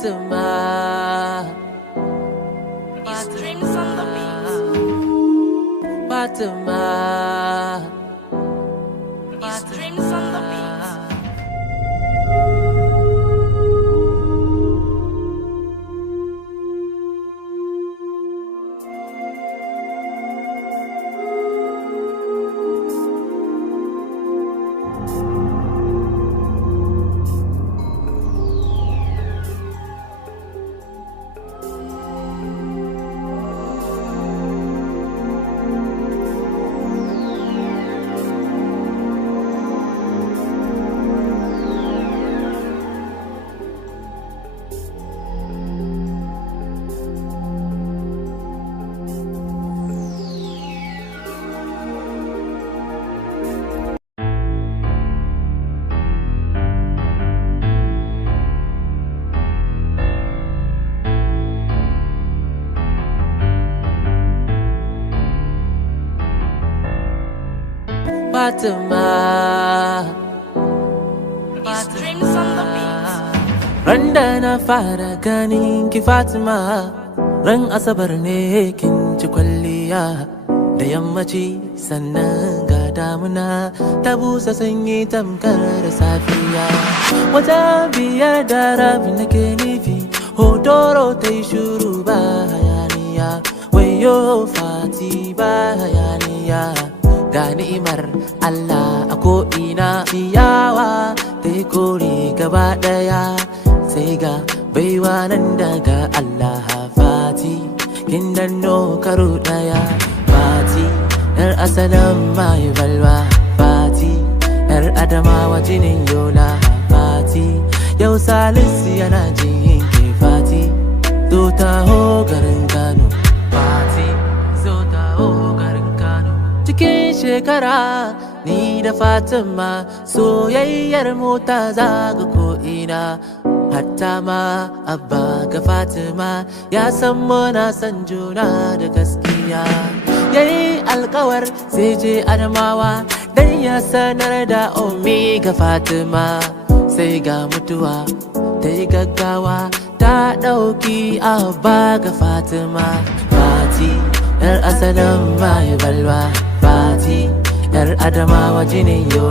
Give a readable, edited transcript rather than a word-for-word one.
Fatima. His dreams on the beat. Fatima. His dreams on the beat. Fatima. His dreams on the beat. Randa na fara ganin ki Fatima, ran asabar ne kin ci kwalliya, da yammaci sannan ga damuna ta busa sanyi tamkar da safiya. Wata biyar da rabi nake nufi, hotoro ta yi shuru ba hayaniya, wayo Fati ba hayaniya. Ga ni'imar Allah a ko'ina, ciyawa ta yi kore gaba ɗaya, sai ga baiwa nan daga Allah. Fati kin danno karo ɗaya, Fati yar asalin mai balwa, Fati yar adamawa jinin yola, Fati yau Salisu yana jin ke. Fati zo taho garin Kano, Fati zo taho garin Kano. Cikin shekara ni da Fatima soyayyar mota zaga ko'ina, hatta ma abba ga Fatima ya san muna san juna da gaskiya. Yayi alkawar sai je Adamawa dan ya sanar da ummi ga Fatima, sai ga mutuwa ta yi gaggawa ta ɗauki abba ga Fatima. Fati yar asalin mai balwa, Fati yar adamawa jinin yau.